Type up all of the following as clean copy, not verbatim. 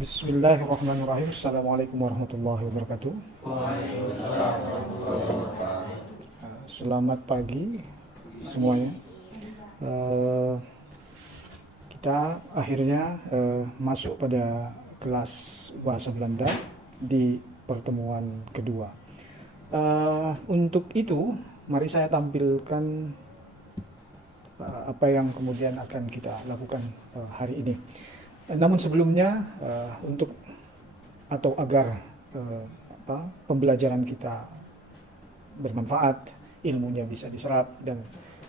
Bismillahirrahmanirrahim. Assalamualaikum warahmatullahi wabarakatuh. Waalaikumsalam warahmatullahi wabarakatuh. Selamat pagi semuanya. Eh, kita akhirnya masuk pada kelas bahasa Belanda di pertemuan kedua. Untuk itu, mari saya tampilkan apa yang kemudian akan kita lakukan hari ini. Namun sebelumnya untuk atau agar pembelajaran kita bermanfaat, ilmunya bisa diserap, dan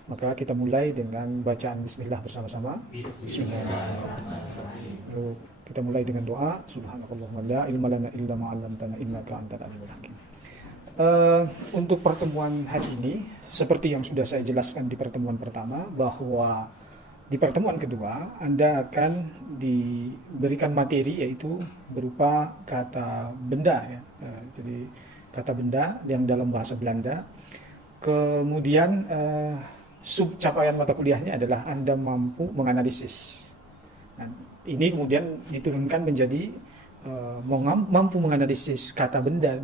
maka kita mulai dengan bacaan Bismillah bersama-sama. Bismillahirrahmanirrahim. Lalu kita mulai dengan doa. Subhanakallahumma la ilma lana illa ma 'allamtana innaka antal alimul hakim. Untuk pertemuan hari ini, seperti yang sudah saya jelaskan di pertemuan pertama, bahwa di pertemuan kedua Anda akan diberikan materi yaitu berupa kata benda ya. Jadi kata benda yang dalam bahasa Belanda. Kemudian sub capaian mata kuliahnya adalah Anda mampu menganalisis. Nah, ini kemudian diturunkan menjadi mampu menganalisis kata benda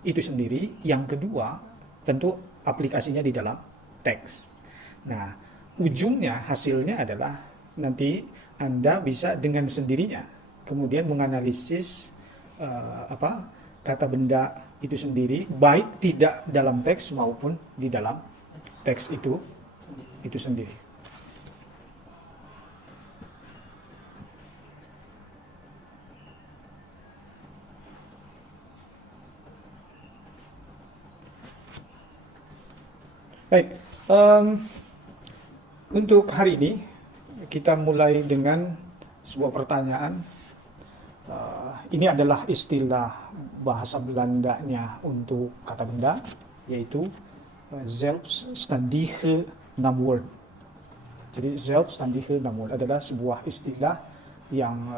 itu sendiri. Yang kedua, tentu aplikasinya di dalam teks. Nah, ujungnya, hasilnya adalah nanti Anda bisa dengan sendirinya kemudian menganalisis kata benda itu sendiri, baik tidak dalam teks maupun di dalam teks itu sendiri. Baik, untuk hari ini kita mulai dengan sebuah pertanyaan. Ini adalah istilah bahasa Belandanya untuk kata benda, yaitu zelfstandige naamwoord. Jadi zelfstandige naamwoord adalah sebuah istilah yang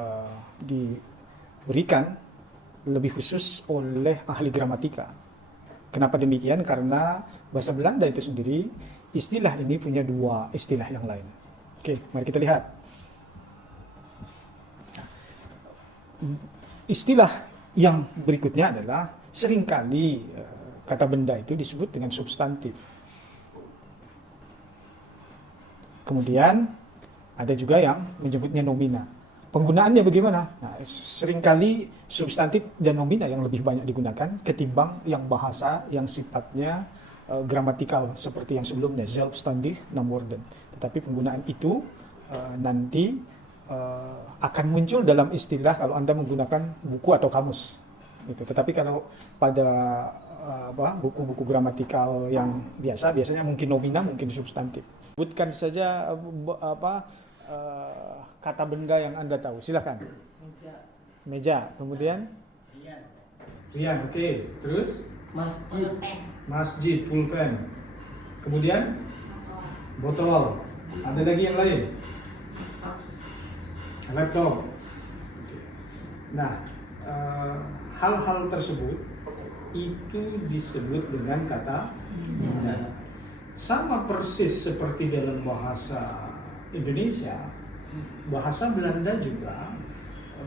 diberikan lebih khusus oleh ahli gramatika. Kenapa demikian? Karena bahasa Belanda itu sendiri, istilah ini punya dua istilah yang lain. Oke, mari kita lihat. Istilah yang berikutnya adalah seringkali kata benda itu disebut dengan substantif. Kemudian ada juga yang menyebutnya nomina. Penggunaannya bagaimana? Nah, seringkali substantif dan nomina yang lebih banyak digunakan ketimbang yang bahasa yang sifatnya gramatikal seperti yang sebelumnya, zelfstandig naamwoorden. Tetapi penggunaan itu nanti akan muncul dalam istilah kalau Anda menggunakan buku atau kamus. Gitu. Tetapi kalau pada buku-buku gramatikal yang biasanya mungkin nomina, mungkin substantif. Sebutkan saja kata benda yang Anda tahu. Silakan. Meja. Kemudian? Rian. Oke. Terus? Masjid. Pulpen. Kemudian? Botol. Ada lagi yang lain? Laptop. Nah, hal-hal tersebut itu disebut dengan kata benda. Sama persis seperti dalam bahasa Indonesia, bahasa Belanda juga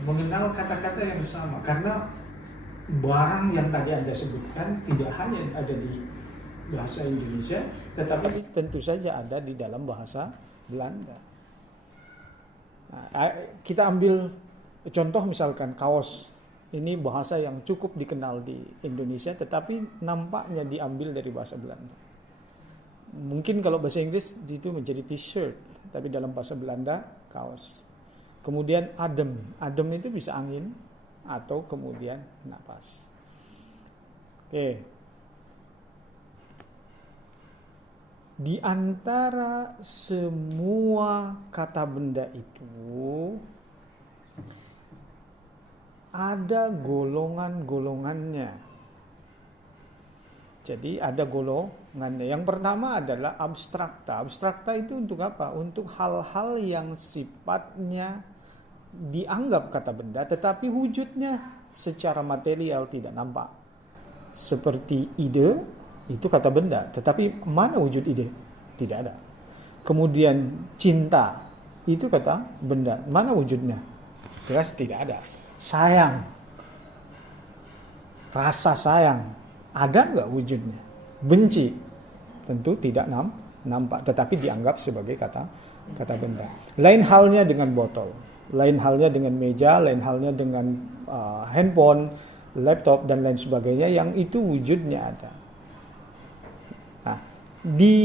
mengenal kata-kata yang sama, karena barang yang tadi Anda sebutkan tidak hanya ada di bahasa Indonesia, tetapi tentu saja ada di dalam bahasa Belanda. Nah, kita ambil contoh misalkan kaos. Ini bahasa yang cukup dikenal di Indonesia, tetapi nampaknya diambil dari bahasa Belanda. Mungkin kalau bahasa Inggris itu menjadi t-shirt, tapi dalam bahasa Belanda kaos. Kemudian adem itu bisa angin atau kemudian napas. Oke. Di antara semua kata benda itu ada golongan-golongannya. Jadi ada golongannya. Yang pertama adalah abstrakta. Abstrakta itu untuk apa? Untuk hal-hal yang sifatnya dianggap kata benda, tetapi wujudnya secara material tidak nampak. Seperti ide, itu kata benda, tetapi mana wujud ide? Tidak ada. Kemudian cinta, itu kata benda, mana wujudnya? Jelas tidak ada. sayang, rasa sayang, ada nggak wujudnya? Benci, tentu tidak nampak, tetapi dianggap sebagai kata benda. Lain halnya dengan botol, lain halnya dengan meja, lain halnya dengan handphone, laptop, dan lain sebagainya yang itu wujudnya ada. Nah, di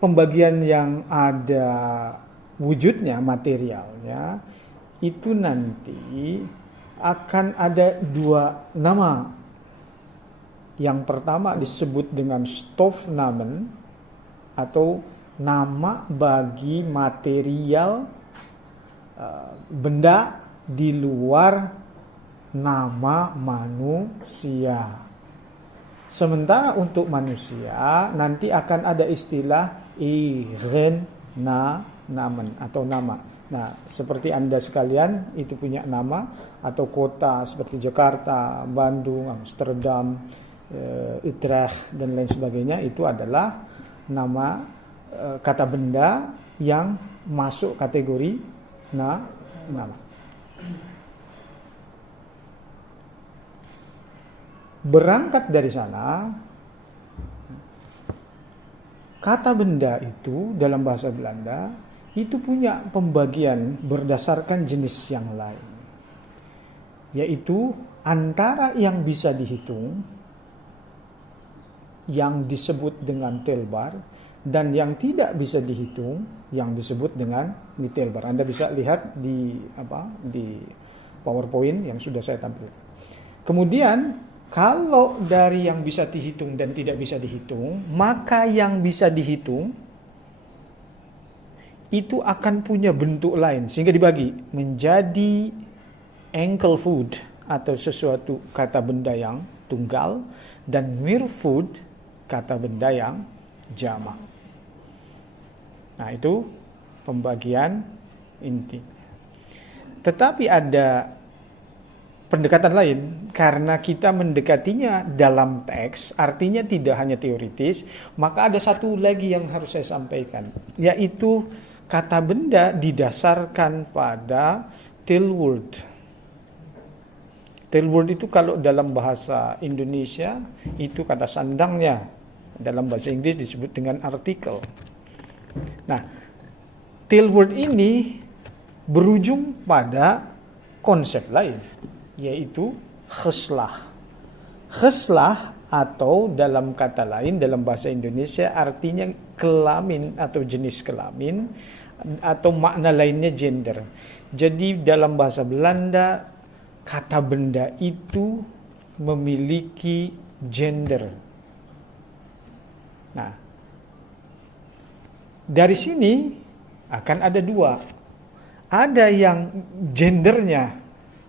pembagian yang ada wujudnya, materialnya, itu nanti akan ada dua nama. Yang pertama disebut dengan stofnamen atau nama bagi material benda di luar nama manusia. Sementara untuk manusia nanti akan ada istilah namen atau nama. Nah, seperti Anda sekalian itu punya nama atau kota seperti Jakarta, Bandung, Amsterdam, Utrecht dan lain sebagainya, itu adalah nama kata benda yang masuk kategori nama. Berangkat dari sana, kata benda itu dalam bahasa Belanda itu punya pembagian berdasarkan jenis yang lain, yaitu antara yang bisa dihitung, yang disebut dengan telbar, dan yang tidak bisa dihitung, yang disebut dengan nitelbar. Anda bisa lihat di PowerPoint yang sudah saya tampilkan. Kemudian kalau dari yang bisa dihitung dan tidak bisa dihitung, maka yang bisa dihitung itu akan punya bentuk lain sehingga dibagi menjadi ankle food atau sesuatu kata benda yang tunggal, dan mere food kata benda yang jamak. Nah, itu pembagian intinya. Tetapi ada pendekatan lain, karena kita mendekatinya dalam teks, artinya tidak hanya teoritis, maka ada satu lagi yang harus saya sampaikan, yaitu kata benda didasarkan pada tailword. Tailword itu kalau dalam bahasa Indonesia itu kata sandangnya. Dalam bahasa Inggris disebut dengan artikel. Nah, tailword ini berujung pada konsep lain, yaitu kheslah. Kheslah atau dalam kata lain dalam bahasa Indonesia artinya kelamin atau jenis kelamin, atau makna lainnya gender. Jadi dalam bahasa Belanda kata benda itu memiliki gender. Nah, dari sini akan ada dua. Ada yang gendernya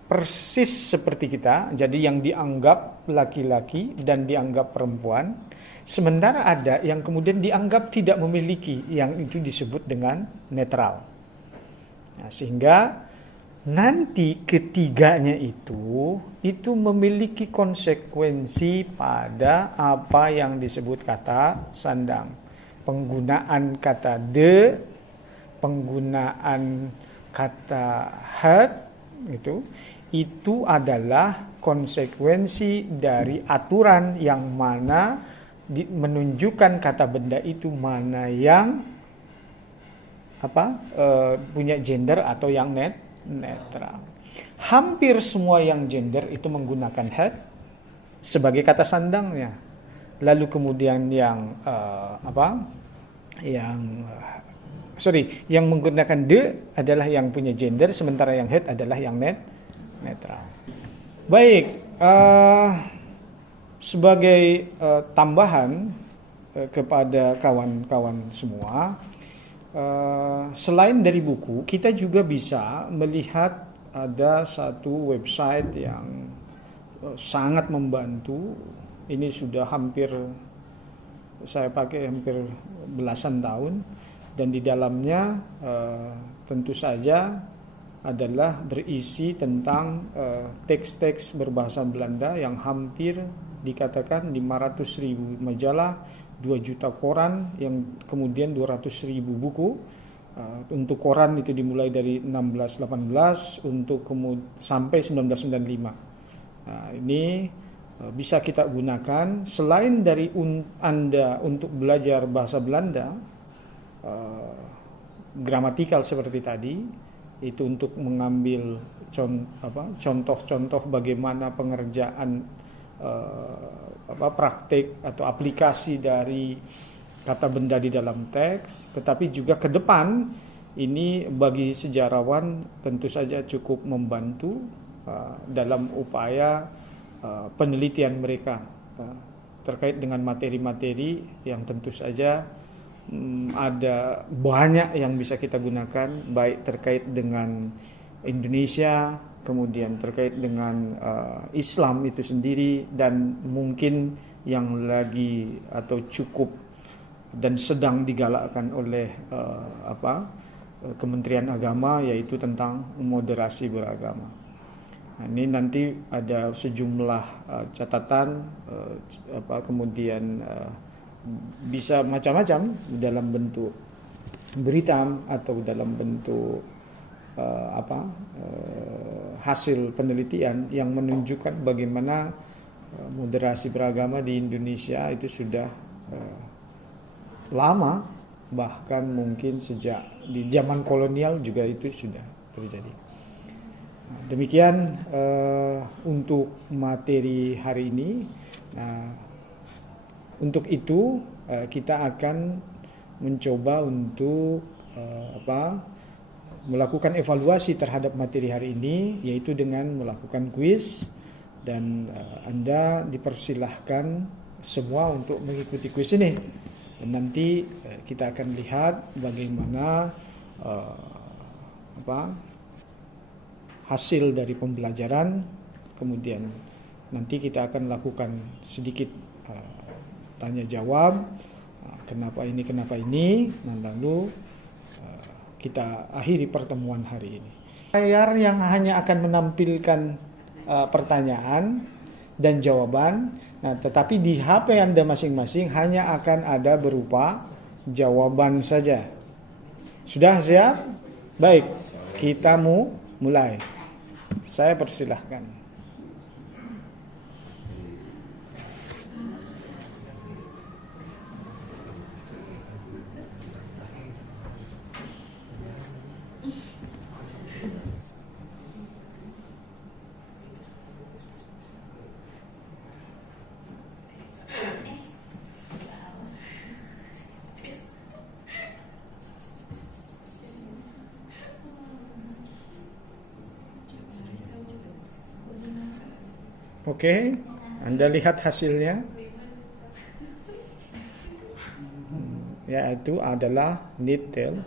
persis seperti kita, jadi yang dianggap laki-laki dan dianggap perempuan. Sementara ada yang kemudian dianggap tidak memiliki, yang itu disebut dengan netral. Nah, sehingga nanti ketiganya itu memiliki konsekuensi pada apa yang disebut kata sandang. Penggunaan kata de, penggunaan kata had, itu adalah konsekuensi dari aturan yang mana menunjukkan kata benda itu mana yang punya gender atau yang netral. Hampir semua yang gender itu menggunakan had sebagai kata sandangnya. Lalu kemudian yang yang menggunakan de adalah yang punya gender, sementara yang had adalah yang netral. Baik, sebagai tambahan kepada kawan-kawan semua, selain dari buku, kita juga bisa melihat ada satu website yang sangat membantu. Ini sudah saya pakai hampir belasan tahun, dan di dalamnya tentu saja adalah berisi tentang teks-teks berbahasa Belanda yang hampir dikatakan 500.000 majalah, 2 juta koran, yang kemudian 200.000 buku Untuk koran itu dimulai dari 1618 sampai 1995. Nah, ini bisa kita gunakan selain dari Anda untuk belajar bahasa Belanda, gramatikal seperti tadi, itu untuk mengambil contoh-contoh bagaimana pengerjaan praktik atau aplikasi dari kata benda di dalam teks, tetapi juga ke depan ini bagi sejarawan tentu saja cukup membantu dalam upaya penelitian mereka terkait dengan materi-materi yang tentu saja ada banyak yang bisa kita gunakan, baik terkait dengan Indonesia, kemudian terkait dengan Islam itu sendiri, dan mungkin yang lagi atau cukup dan sedang digalakkan oleh Kementerian Agama, yaitu tentang moderasi beragama. Nah, ini nanti ada sejumlah catatan, kemudian bisa macam-macam dalam bentuk berita atau dalam bentuk hasil penelitian yang menunjukkan bagaimana moderasi beragama di Indonesia itu sudah lama, bahkan mungkin sejak di zaman kolonial juga itu sudah terjadi. Nah, demikian untuk materi hari ini. Nah, untuk itu kita akan mencoba untuk melakukan evaluasi terhadap materi hari ini, yaitu dengan melakukan kuis, dan Anda dipersilahkan semua untuk mengikuti kuis ini. Dan nanti kita akan lihat bagaimana hasil dari pembelajaran. Kemudian nanti kita akan lakukan sedikit tanya jawab, kenapa ini, dan lalu kita akhiri pertemuan hari ini. Layar yang hanya akan menampilkan pertanyaan dan jawaban. Nah, tetapi di HP Anda masing-masing hanya akan ada berupa jawaban saja. Sudah siap? Baik, kita mulai. Saya persilahkan. Oke, Anda lihat hasilnya. Yaitu adalah detail.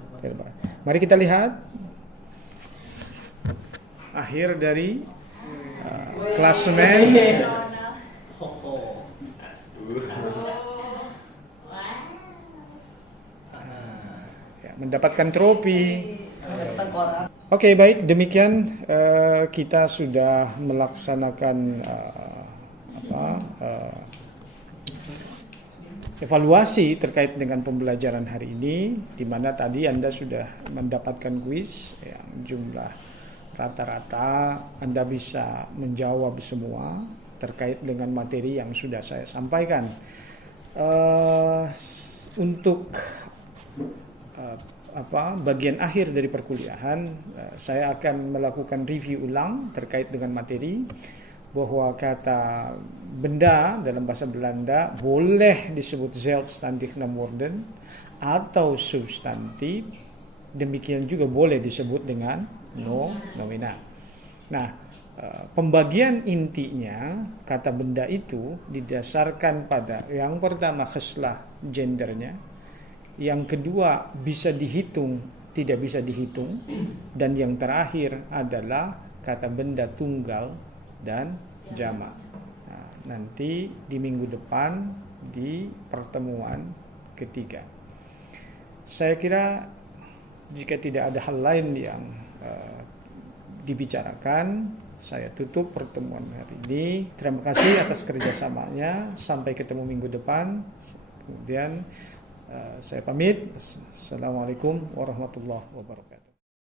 Mari kita lihat akhir dari klasemen. Mendapatkan trofi. Oke, baik, demikian kita sudah melaksanakan evaluasi terkait dengan pembelajaran hari ini, di mana tadi Anda sudah mendapatkan kuis yang jumlah rata-rata Anda bisa menjawab semua terkait dengan materi yang sudah saya sampaikan. Untuk bagian akhir dari perkuliahan, saya akan melakukan review ulang terkait dengan materi, bahwa kata benda dalam bahasa Belanda boleh disebut zelfstandig naamwoorden atau substantif, demikian juga boleh disebut dengan nominal. Nah, pembagian intinya kata benda itu didasarkan pada yang pertama khaslah gendernya, yang kedua bisa dihitung, tidak bisa dihitung, dan yang terakhir adalah kata benda tunggal dan jamak. Nah, nanti di minggu depan di pertemuan ketiga. Saya kira jika tidak ada hal lain yang dibicarakan, saya tutup pertemuan hari ini. Terima kasih atas kerjasamanya. Sampai ketemu minggu depan. Kemudian Saya pamit. Assalamualaikum warahmatullahi wabarakatuh.